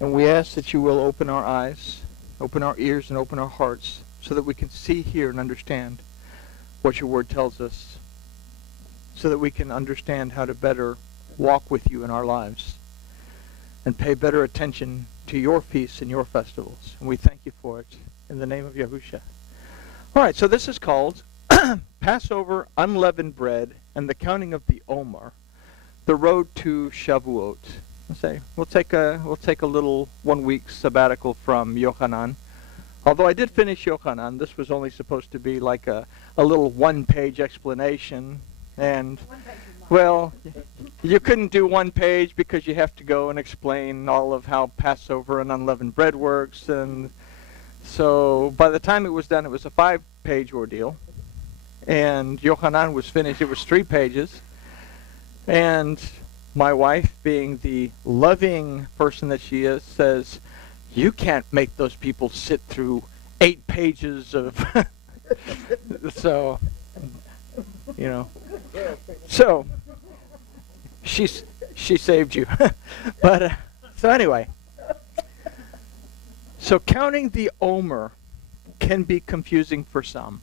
And we ask that you will open our eyes, open our ears, and open our hearts so that we can see, hear, and understand what your word tells us, so that we can understand how to better walk with you in our lives and pay better attention to your feasts and your festivals. And we thank you for it in the name of Yahushua. All right, so this is called Passover, Unleavened Bread, and the Counting of the Omer, the Road to Shavuot. We'll take a little 1 week sabbatical from Yochanan. Although I did finish Yochanan, this was only supposed to be like a little 1-page explanation. And, well, you couldn't do 1 page because you have to go and explain all of how Passover and unleavened bread works. And so by the time it was done, it was a 5-page ordeal. And Yochanan was finished. It was 3 pages. And my wife, being the loving person that she is, says, you can't make those people sit through 8 pages of... So, you know. So, she saved you. But, so anyway. So counting the Omer can be confusing for some.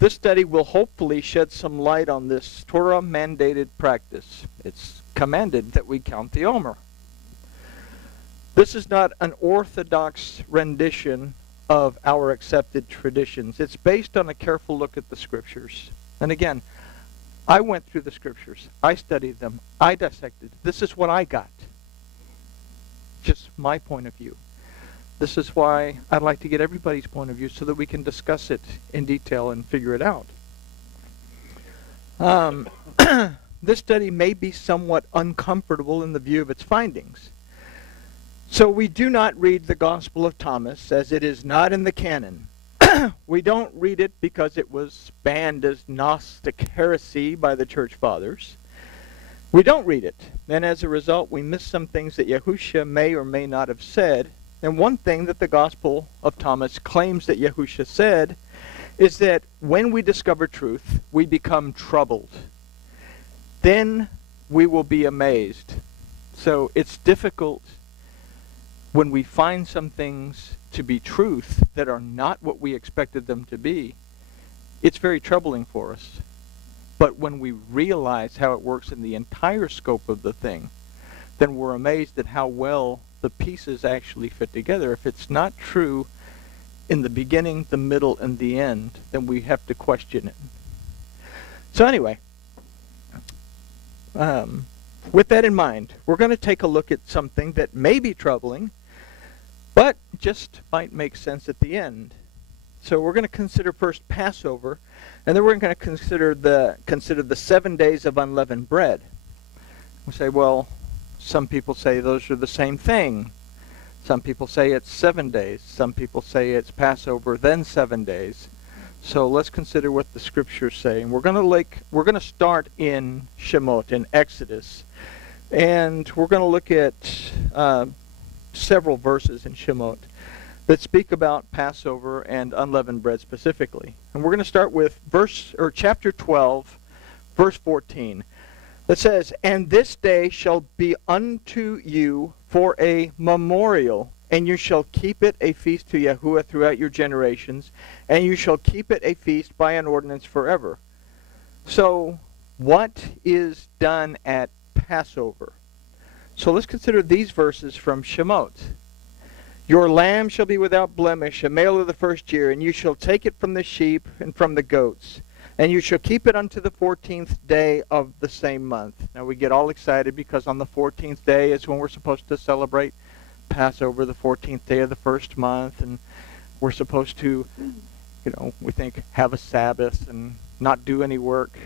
This study will hopefully shed some light on this Torah-mandated practice. It's commanded that we count the Omer. This is not an orthodox rendition of our accepted traditions. It's based on a careful look at the Scriptures. And again, I went through the Scriptures. I studied them. I dissected. This is what I got. Just my point of view. This is why I'd like to get everybody's point of view so that we can discuss it in detail and figure it out. This study may be somewhat uncomfortable in the view of its findings. So we do not read the Gospel of Thomas as it is not in the canon. We don't read it because it was banned as Gnostic heresy by the Church Fathers. We don't read it, and as a result we miss some things that Yahushua may or may not have said. And one thing that the Gospel of Thomas claims that Yahushua said is that when we discover truth, we become troubled. Then we will be amazed. So it's difficult when we find some things to be truth that are not what we expected them to be. It's very troubling for us. But when we realize how it works in the entire scope of the thing, then we're amazed at how well the pieces actually fit together. If it's not true in the beginning, the middle, and the end, then we have to question it. So anyway, with that in mind, we're going to take a look at something that may be troubling, but just might make sense at the end. So we're going to consider first Passover, and then we're going to consider the 7 days of unleavened bread. We say, well, some people say those are the same thing. Some people say it's 7 days. Some people say it's Passover, then 7 days. So let's consider what the Scriptures say. And we're going to start in Shemot, in Exodus, and we're going to look at several verses in Shemot that speak about Passover and unleavened bread specifically. And we're going to start with chapter 12, verse 14. That says, and this day shall be unto you for a memorial, and you shall keep it a feast to Yahuwah throughout your generations, and you shall keep it a feast by an ordinance forever. So, what is done at Passover? So let's consider these verses from Shemot. Your lamb shall be without blemish, a male of the first year, and you shall take it from the sheep and from the goats. And you shall keep it unto the 14th day of the same month. Now we get all excited because on the 14th day is when we're supposed to celebrate Passover, the 14th day of the first month. And we're supposed to, we think, have a Sabbath and not do any work.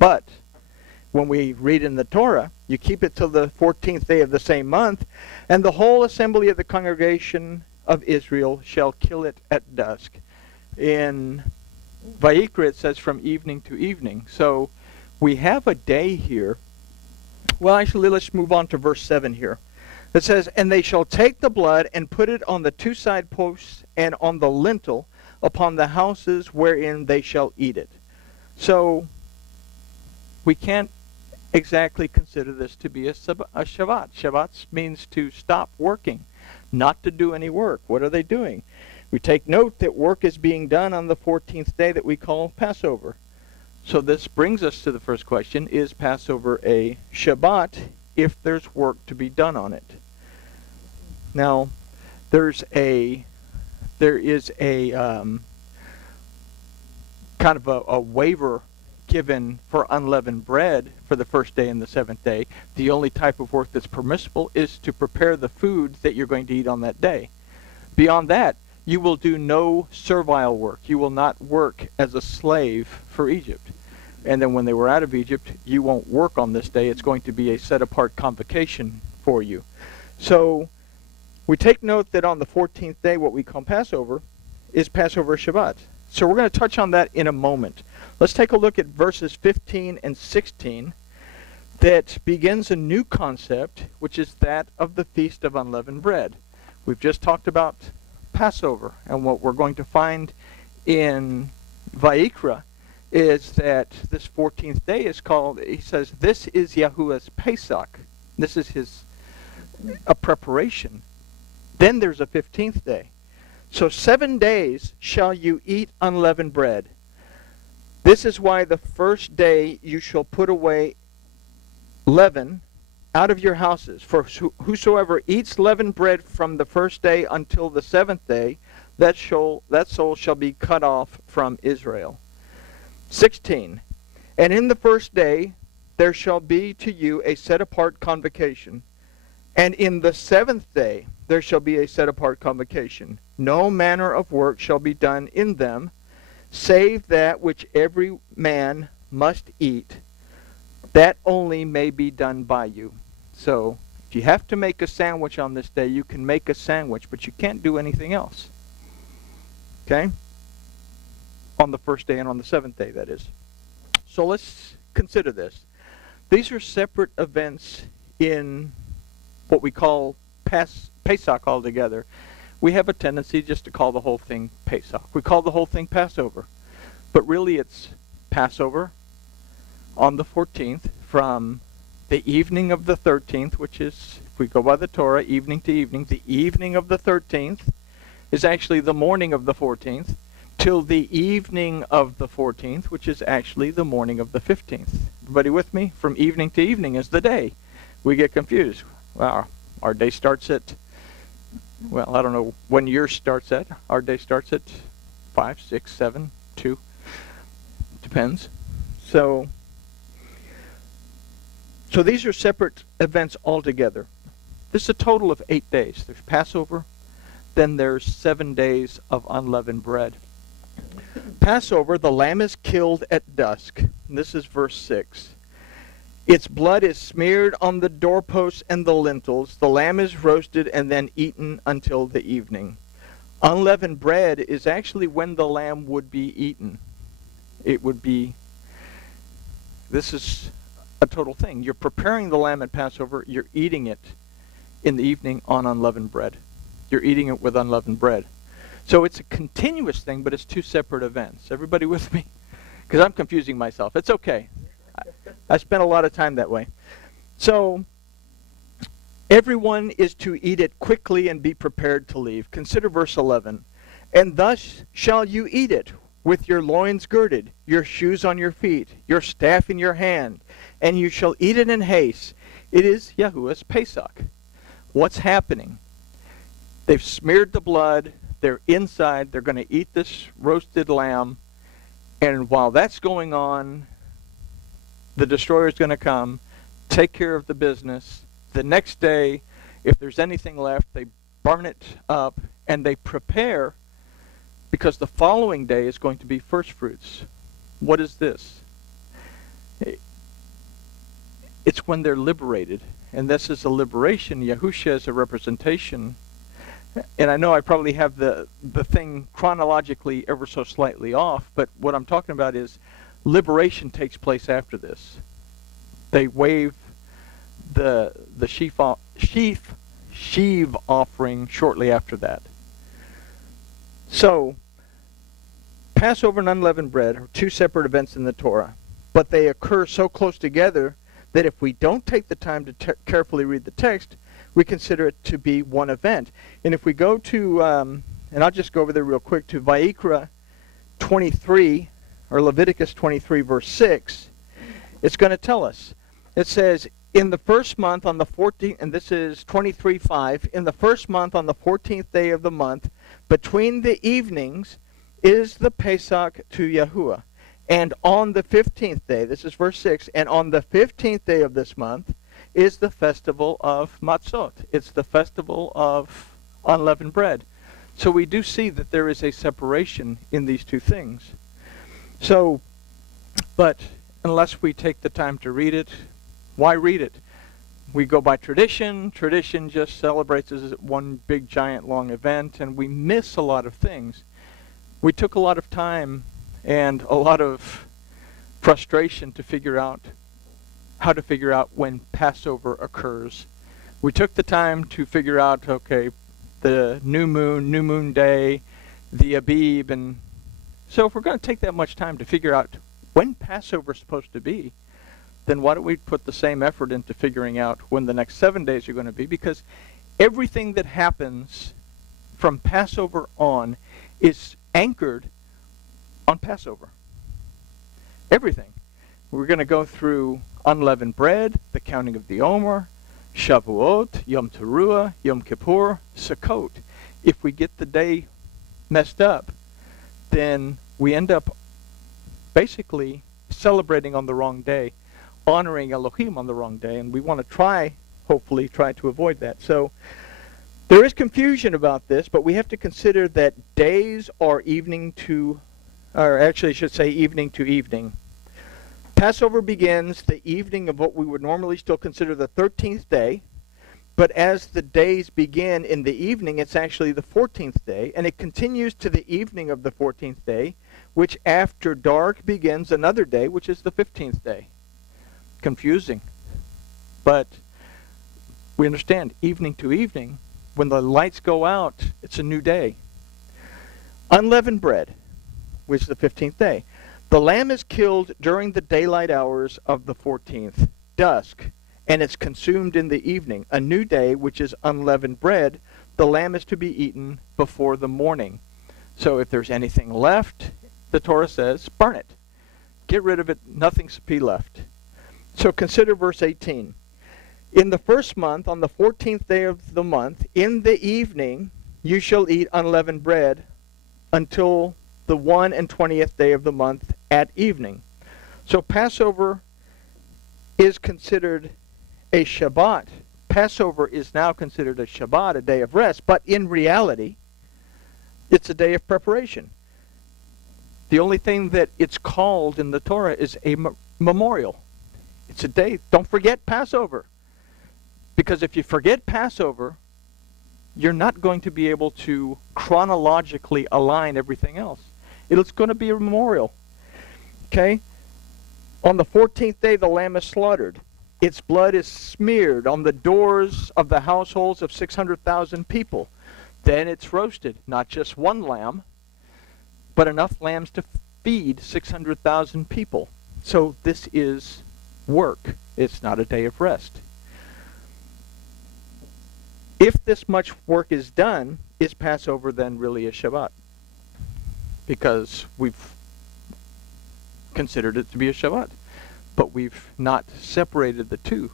But when we read in the Torah, you keep it till the 14th day of the same month, and the whole assembly of the congregation of Israel shall kill it at dusk. In Vayikra, it says from evening to evening. So we have a day here. Well, actually, let's move on to verse 7 here. It says, and they shall take the blood and put it on the 2 side posts and on the lintel upon the houses wherein they shall eat it. So we can't exactly consider this to be a Shabbat. Shabbat means to stop working, not to do any work. What are they doing? We take note that work is being done on the 14th day that we call Passover. So this brings us to the first question: is Passover a Shabbat if there's work to be done on it? Now, there is a kind of a waiver given for unleavened bread for the first day and the seventh day. The only type of work that's permissible is to prepare the food that you're going to eat on that day. Beyond that, you will do no servile work. You will not work as a slave for Egypt. And then when they were out of Egypt, you won't work on this day. It's going to be a set-apart convocation for you. So we take note that on the 14th day, what we call Passover, is Passover Shabbat. So we're going to touch on that in a moment. Let's take a look at verses 15 and 16 that begins a new concept, which is that of the Feast of Unleavened Bread. We've just talked about Passover, and what we're going to find in Vayikra is that this 14th day is called, he says, this is Yahuwah's Pesach. This is a preparation. Then there's a 15th day. So 7 days shall you eat unleavened bread. This is why the first day you shall put away leaven out of your houses. For whosoever eats leavened bread from the first day until the 7th day, that soul shall be cut off from Israel. 16. And in the first day there shall be to you a set-apart convocation. And in the 7th day there shall be a set-apart convocation. No manner of work shall be done in them, save that which every man must eat. That only may be done by you. So, if you have to make a sandwich on this day, you can make a sandwich, but you can't do anything else. Okay? On the first day and on the 7th day, that is. So let's consider this. These are separate events in what we call Pesach altogether. We have a tendency just to call the whole thing Pesach. We call the whole thing Passover. But really it's Passover on the 14th from the evening of the 13th, which is, if we go by the Torah, evening to evening. The evening of the 13th is actually the morning of the 14th, till the evening of the 14th, which is actually the morning of the 15th. Everybody with me? From evening to evening is the day. We get confused. Well, our day starts at, well, I don't know when yours starts at. Our day starts at 5, 6, 7, 2. Depends. So these are separate events altogether. This is a total of 8 days. There's Passover, then there's 7 days of unleavened bread. Passover, the lamb is killed at dusk. And this is verse 6. Its blood is smeared on the doorposts and the lintels. The lamb is roasted and then eaten until the evening. Unleavened bread is actually when the lamb would be eaten. It would be, this is a total thing. You're preparing the lamb at Passover. You're eating it in the evening on unleavened bread. You're eating it with unleavened bread. So it's a continuous thing, but it's 2 separate events. Everybody with me? Because I'm confusing myself. It's okay. I spent a lot of time that way. So everyone is to eat it quickly and be prepared to leave. Consider verse 11. And thus shall you eat it, with your loins girded, your shoes on your feet, your staff in your hand, and you shall eat it in haste. It is Yahuwah's Pesach. What's happening? They've smeared the blood. They're inside. They're going to eat this roasted lamb. And while that's going on, the destroyer is going to come, take care of the business. The next day, if there's anything left, they burn it up, and they prepare, because the following day is going to be first fruits. What is this? It's when they're liberated. And this is a liberation. Yahusha is a representation. And I know I probably have the thing chronologically ever so slightly off, but what I'm talking about is liberation takes place after this. They wave the sheaf offering shortly after that. So, Passover and unleavened bread are 2 separate events in the Torah, but they occur so close together that if we don't take the time to carefully read the text, we consider it to be one event. And if we go to, and I'll just go over there real quick, to Vayikra 23, or Leviticus 23, verse 6, it's going to tell us. It says, in the first month on the 14th, and this is 23:5, in the first month on the 14th day of the month, between the evenings, is the Pesach to Yahuwah. And on the 15th day, this is verse 6, and on the 15th day of this month is the festival of Matzot. It's the festival of unleavened bread. So we do see that there is a separation in these two things. So, but unless we take the time to read it, why read it? We go by tradition. Tradition just celebrates as one big, giant, long event, and we miss a lot of things. We took a lot of time and a lot of frustration to figure out how to figure out when Passover occurs. We took the time to figure out, okay, the new moon day, the Abib, and so if we're going to take that much time to figure out when Passover is supposed to be, then why don't we put the same effort into figuring out when the next 7 days are going to be? Because everything that happens from Passover on is anchored on Passover. Everything. We're going to go through unleavened bread, the counting of the Omer, Shavuot, Yom Teruah, Yom Kippur, Sukkot. If we get the day messed up, then we end up basically celebrating on the wrong day, honoring Elohim on the wrong day, and we want to hopefully try to avoid that. So there is confusion about this, but we have to consider that days are evening to evening. Passover begins the evening of what we would normally still consider the 13th day, but as the days begin in the evening, it's actually the 14th day, and it continues to the evening of the 14th day, which after dark begins another day, which is the 15th day. Confusing. But we understand evening to evening, when the lights go out, it's a new day. Unleavened bread, which is the 15th day. The lamb is killed during the daylight hours of the 14th, dusk, and it's consumed in the evening. A new day, which is unleavened bread, the lamb is to be eaten before the morning. So if there's anything left, the Torah says, burn it. Get rid of it, nothing's to be left. So consider verse 18. In the first month, on the 14th day of the month, in the evening, you shall eat unleavened bread until the 21st day of the month at evening. So Passover is considered a Shabbat. Passover is now considered a Shabbat, a day of rest, but in reality, it's a day of preparation. The only thing that it's called in the Torah is a memorial. It's a day. Don't forget Passover. Because if you forget Passover, you're not going to be able to chronologically align everything else. It's going to be a memorial. Okay? On the 14th day, the lamb is slaughtered. Its blood is smeared on the doors of the households of 600,000 people. Then it's roasted. Not just one lamb, but enough lambs to feed 600,000 people. So this is work. It's not a day of rest. If this much work is done, is Passover then really a Shabbat? Because we've considered it to be a Shabbat, but we've not separated the two.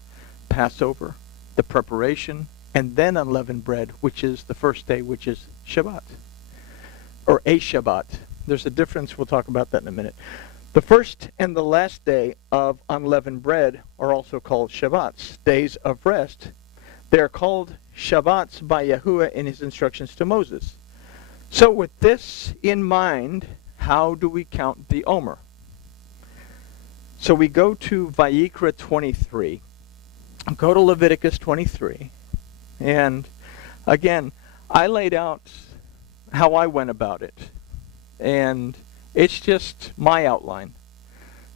Passover, the preparation, and then unleavened bread, which is the first day, which is Shabbat, or a Shabbat. There's a difference. We'll talk about that in a minute. The first and the last day of unleavened bread are also called Shabbats, days of rest. They are called Shabbats by Yahuwah in his instructions to Moses. So with this in mind, how do we count the Omer? So we go to Vayikra 23, go to Leviticus 23, and again, I laid out how I went about it, and it's just my outline.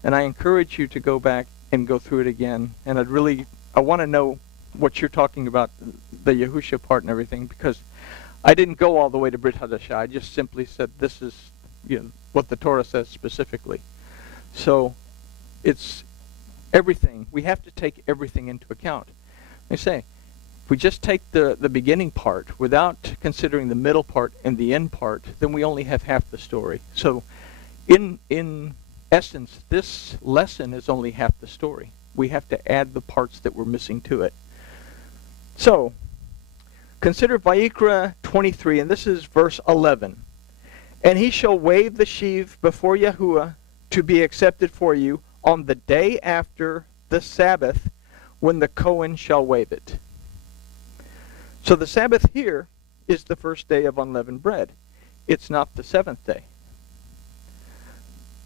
And I encourage you to go back and go through it again, and I want to know what you're talking about, the Yahusha part and everything, because I didn't go all the way to Brit Hadashah. I just simply said this is what the Torah says specifically. So it's everything. We have to take everything into account. I say, if we just take the beginning part without considering the middle part and the end part, then we only have half the story. So in essence, this lesson is only half the story. We have to add the parts that we're missing to it. So, consider Vayikra 23, and this is verse 11. And he shall wave the sheaf before Yahuwah to be accepted for you on the day after the Sabbath, when the Cohen shall wave it. So the Sabbath here is the first day of unleavened bread. It's not the seventh day.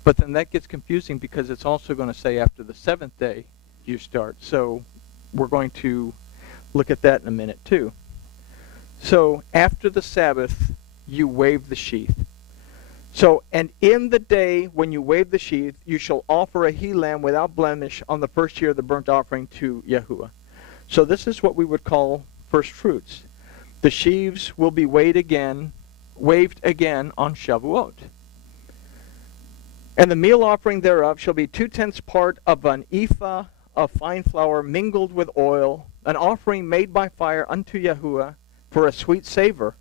But then that gets confusing because it's also going to say after the seventh day you start. So we're going to look at that in a minute too. So after the Sabbath you wave the sheaf. So, and in the day when you wave the sheaf, you shall offer a he-lamb without blemish on the first year of the burnt offering to Yahuwah. So this is what we would call first fruits. The sheaves will be waved again on Shavuot. And the meal offering thereof shall be 2/10 part of an ephah of fine flour mingled with oil, an offering made by fire unto Yahuwah for a sweet savor.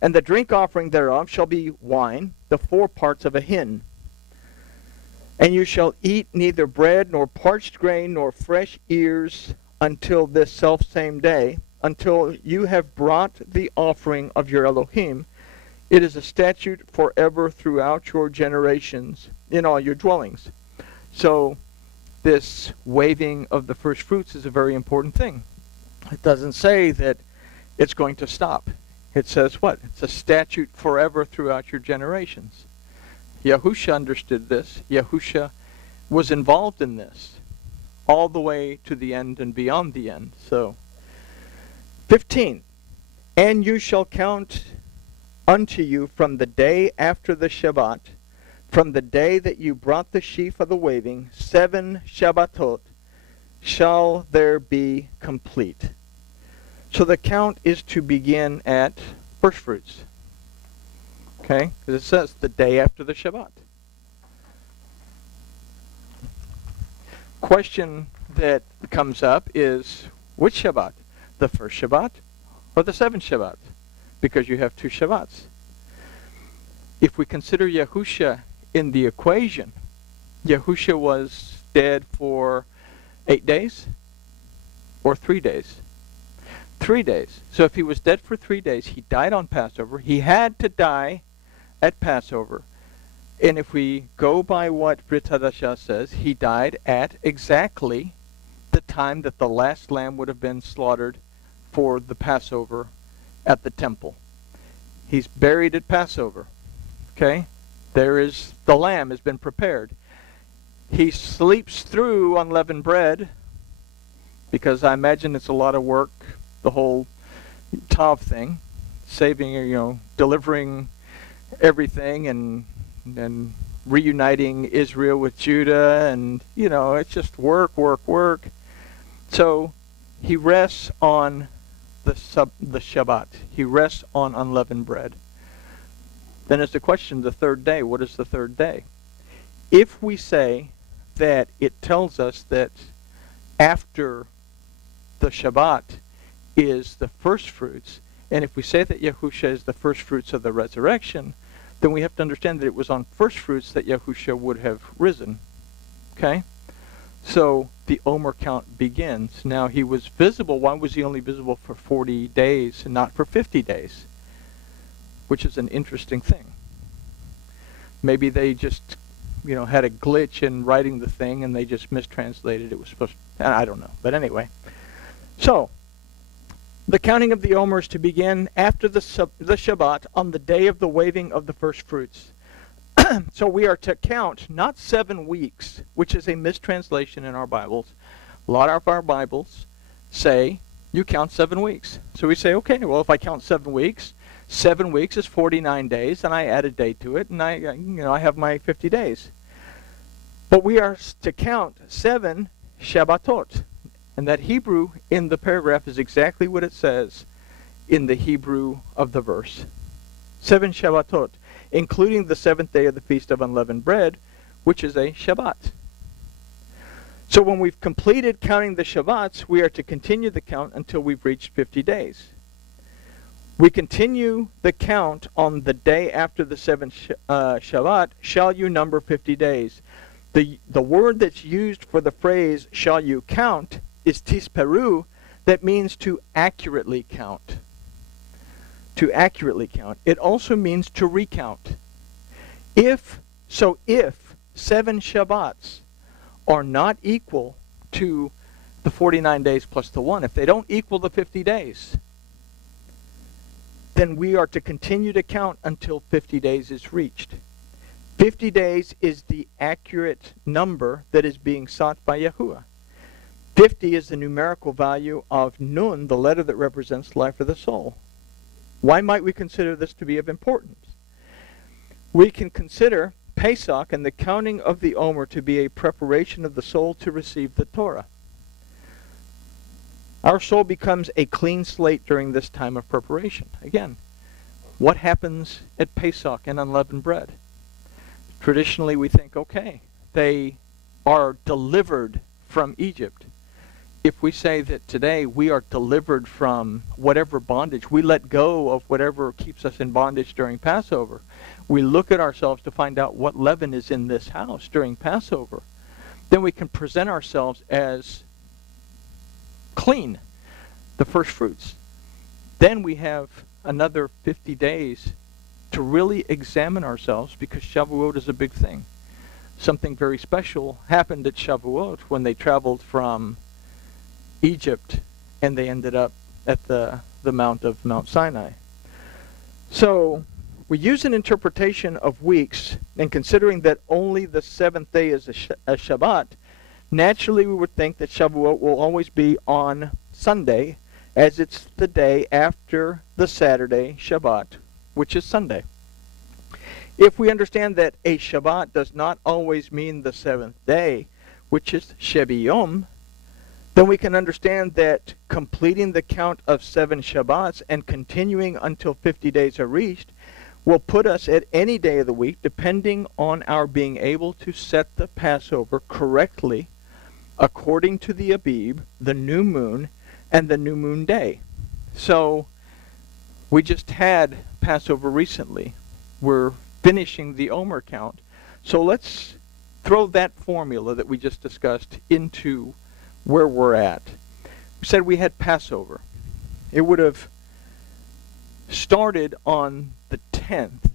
And the drink offering thereof shall be wine, the 4 parts of a hin. And you shall eat neither bread, nor parched grain, nor fresh ears, until this selfsame day, until you have brought the offering of your Elohim. It is a statute forever throughout your generations, in all your dwellings. So, this waving of the first fruits is a very important thing. It doesn't say that it's going to stop. It says what? It's a statute forever throughout your generations. Yahusha understood this. Yahusha was involved in this all the way to the end and beyond the end. So, 15. And you shall count unto you from the day after the Shabbat, from the day that you brought the sheaf of the waving, 7 Shabbatot shall there be complete. So the count is to begin at first fruits. Okay? Because it says the day after the Shabbat. Question that comes up is, which Shabbat? The first Shabbat or the 7th Shabbat? Because you have 2 Shabbats. If we consider Yahusha in the equation, Yahusha was dead for 8 days or 3 days? 3 days. So if he was dead for 3 days, he died on Passover. He had to die at Passover. And if we go by what Brit Hadashah says, he died at exactly the time that the last lamb would have been slaughtered for the Passover at the temple. He's buried at Passover. Okay? There is, the lamb has been prepared. He sleeps through unleavened bread, because I imagine it's a lot of work, the whole Tav thing, saving, delivering everything and reuniting Israel with Judah, and, it's just work. So he rests on the Shabbat. He rests on unleavened bread. Then is the question, the third day. What is the third day? If we say that it tells us that after the Shabbat is the first fruits, and if we say that Yahusha is the first fruits of the resurrection, then we have to understand that it was on first fruits that Yahusha would have risen. Okay? So the Omer count begins. Now he was visible. Why was he only visible for 40 days and not for 50 days? Which is an interesting thing. Maybe they just, had a glitch in writing the thing and they just mistranslated it was supposed to, I don't know. But anyway. So, the counting of the Omers to begin after the Shabbat on the day of the waving of the first fruits. So we are to count not 7 weeks, which is a mistranslation in our Bibles. A lot of our Bibles say you count 7 weeks. So we say, okay, well, if I count 7 weeks is 49 days, and I add a day to it, and I have my 50 days. But we are to count 7 Shabbatot. And that Hebrew in the paragraph is exactly what it says in the Hebrew of the verse. 7 Shabbatot, including the 7th day of the Feast of Unleavened Bread, which is a Shabbat. So when we've completed counting the Shabbats, we are to continue the count until we've reached 50 days. We continue the count on the day after the seventh Shabbat, shall you number 50 days. The word that's used for the phrase, shall you count, is tisperu, that means to accurately count. To accurately count. It also means to recount. If 7 Shabbats are not equal to the 49 days plus the 1, if they don't equal the 50 days, then we are to continue to count until 50 days is reached. 50 days is the accurate number that is being sought by Yahuwah. 50 is the numerical value of Nun, the letter that represents life of the soul. Why might we consider this to be of importance? We can consider Pesach and the counting of the Omer to be a preparation of the soul to receive the Torah. Our soul becomes a clean slate during this time of preparation. Again, what happens at Pesach and unleavened bread? Traditionally, we think, okay, they are delivered from Egypt. If we say that today we are delivered from whatever bondage, we let go of whatever keeps us in bondage during Passover, we look at ourselves to find out what leaven is in this house during Passover, then we can present ourselves as clean, the first fruits. Then we have another 50 days to really examine ourselves, because Shavuot is a big thing. Something very special happened at Shavuot when they traveled from Egypt and they ended up at the mount of Mount Sinai. So we use an interpretation of weeks, and considering that only the 7th day is a Shabbat, naturally we would think that Shavuot will always be on Sunday, as it's the day after the Saturday Shabbat, which is Sunday. If we understand that a Shabbat does not always mean the 7th day, which is Shebi Yom, then we can understand that completing the count of 7 Shabbats and continuing until 50 days are reached will put us at any day of the week, depending on our being able to set the Passover correctly according to the Abib, the new moon, and the new moon day. So we just had Passover recently. We're finishing the Omer count. So let's throw that formula that we just discussed into where we're at. We said we had Passover. It would have started on the 10th,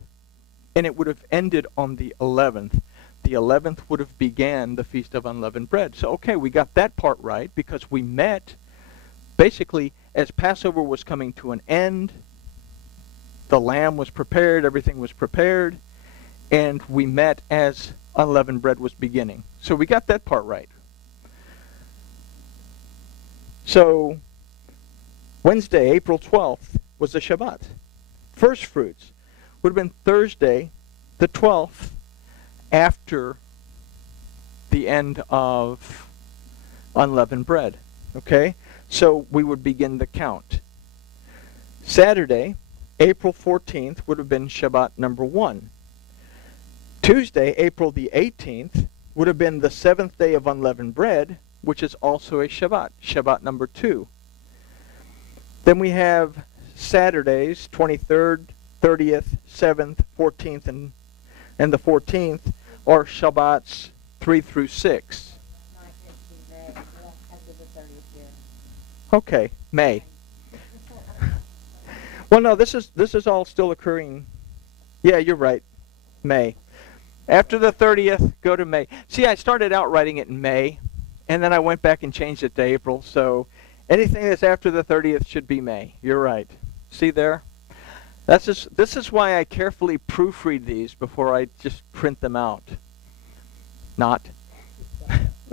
and it would have ended on the 11th. The 11th would have began the Feast of Unleavened Bread. So, okay, we got that part right, because we met basically as Passover was coming to an end. The lamb was prepared, everything was prepared, and we met as unleavened bread was beginning. So we got that part right. So Wednesday, April 12th, was the Shabbat. First fruits would have been Thursday, the 12th, after the end of unleavened bread. Okay? So we would begin the count. Saturday, April 14th, would have been Shabbat number 1. Tuesday, April the 18th, would have been the 7th day of unleavened bread, which is also a Shabbat, Shabbat number 2. Then we have Saturdays, 23rd, 30th, 7th, 14th, and the 14th are Shabbats 3 through 6. Okay, May. Well, no, this is all still occurring. Yeah, you're right. May. After the 30th, go to May. See, I started out writing it in May, and then I went back and changed it to April. So anything that's after the 30th should be May. You're right. See there? This is why I carefully proofread these before I just print them out. Not?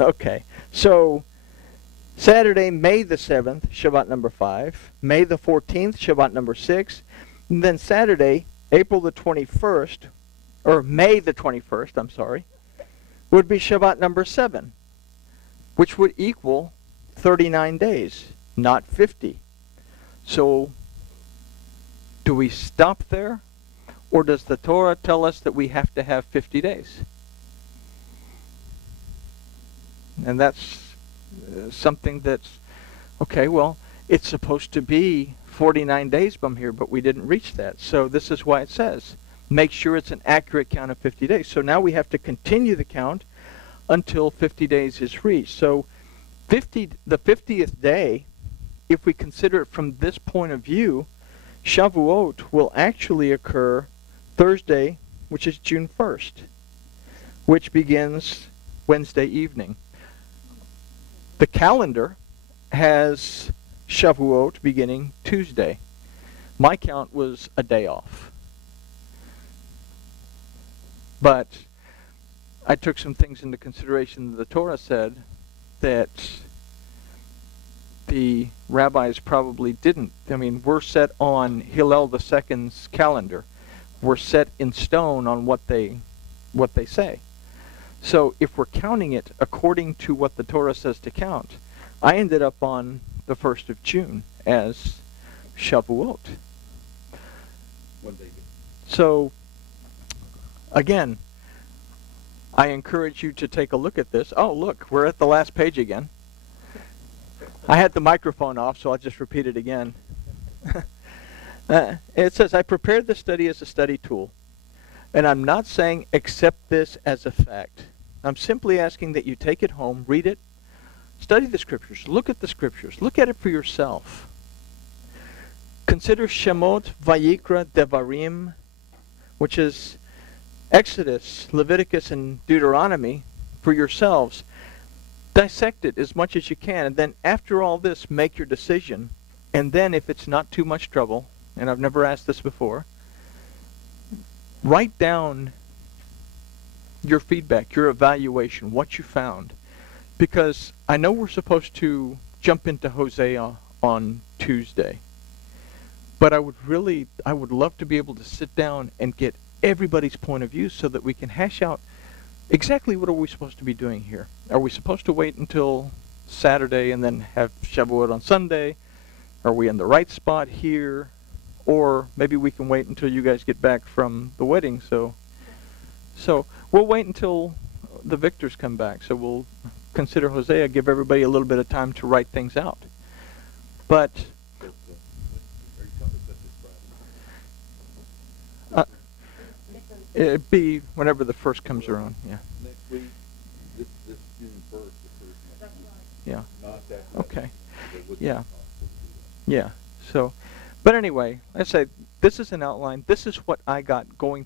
Okay. So Saturday, May the 7th, Shabbat number 5. May the 14th, Shabbat number 6. And then Saturday, April the 21st, or May the 21st, I'm sorry, would be Shabbat number 7, which would equal 39 days, not 50. So do we stop there, or does the Torah tell us that we have to have 50 days? And that's something that's, okay, well, it's supposed to be 49 days from here, but we didn't reach that. So this is why it says, make sure it's an accurate count of 50 days. So now we have to continue the count until 50 days is reached. So the 50th day, if we consider it from this point of view, Shavuot will actually occur Thursday, which is June 1st, which begins Wednesday evening. The calendar has Shavuot beginning Tuesday. My count was a day off. But I took some things into consideration. The Torah said that the rabbis probably didn't. I mean, we're set on Hillel II's calendar. We're set in stone on what they say. So if we're counting it according to what the Torah says to count, I ended up on the 1st of June as Shavuot. So, again, I encourage you to take a look at this. Oh, look, we're at the last page again. I had the microphone off, so I'll just repeat it again. It says, I prepared the study as a study tool, and I'm not saying accept this as a fact. I'm simply asking that you take it home, read it, study the scriptures, look at the scriptures, look at it for yourself. Consider Shemot, Vayikra, Devarim, which is Exodus, Leviticus, and Deuteronomy for yourselves. Dissect it as much as you can, and then after all this, make your decision. And then if it's not too much trouble, and I've never asked this before, write down your feedback, your evaluation, what you found. Because I know we're supposed to jump into Hosea on Tuesday. But I would love to be able to sit down and get everybody's point of view so that we can hash out exactly what are we supposed to be doing here. Are we supposed to wait until Saturday and then have Shavuot on Sunday? Are we in the right spot here? Or maybe we can wait until you guys get back from the wedding. So we'll wait until the victors come back. So we'll consider Hosea, give everybody a little bit of time to write things out. But it'd be whenever the first comes around. Yeah. Next week, this June 1st, the first month. Yeah. Not that. Okay. Yeah. Yeah. So, but anyway, I say this is an outline. This is what I got going